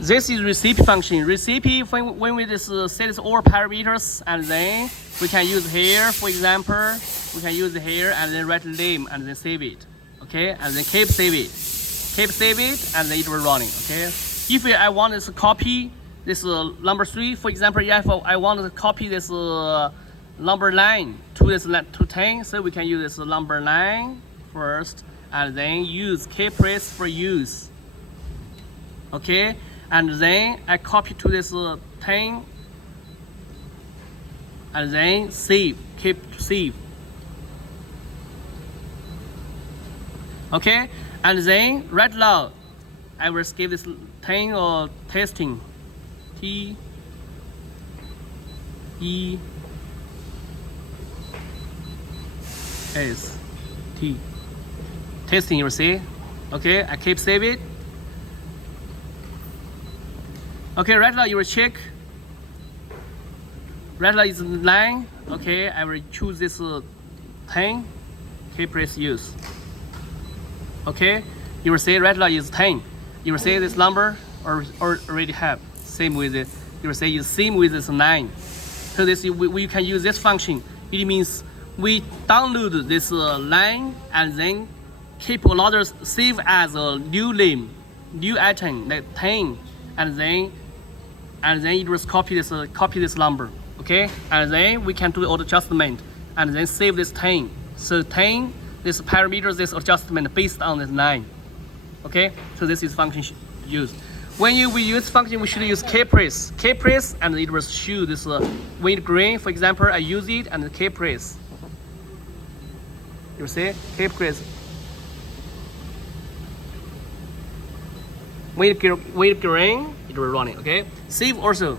This is recipe function. Recipe, when we just set all parameters, and then we can use here, for example, we can use here and then write the name and then save it. Okay, and then keep save it, and then it will running. Okay, if I want to copy this number 3, for example, if I want to copy this number 9 to this to 10, so we can use this number 9 first, and then use kpress for use. Okay, and then I copy to this 10, and then save, save. Okay, and then right now I will give this 10 or testing, T E S T, testing, you will see. Okay, I keep save it. Okay, right now you will check. Right now is 9. Okay, I will choose this 10. Press use. Okay, you will see right now is 10. You will see this number or already have. Same with it. You will say it's same with this 9. So this we can use this function. It means we download this line and then keep another save as a new name, new item like 10, and then it will copy this number. Okay, and then we can do all the adjustment and then save this 10. So 10, this parameter, this adjustment based on this 9. Okay, so this is function used. When we use function, we should use kpress, and it will show this when green, for example, I use it and kpress. You see, kpress. When green, it will run it. Okay, save also.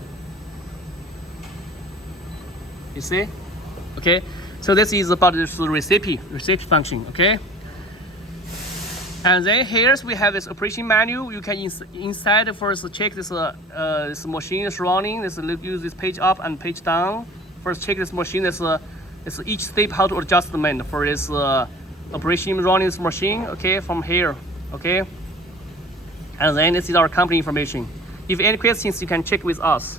You see, okay. So this is about this recipe function. Okay. And then here we have this operation menu. You can inside first check this this machine is running. This use this page up and page down. First check this machine. This each step how to adjustment for this operation running this machine. Okay, from here. Okay. And then this is our company information. If any questions, you can check with us.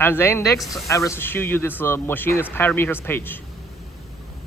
And then next, I will show you this machine, this parameters page.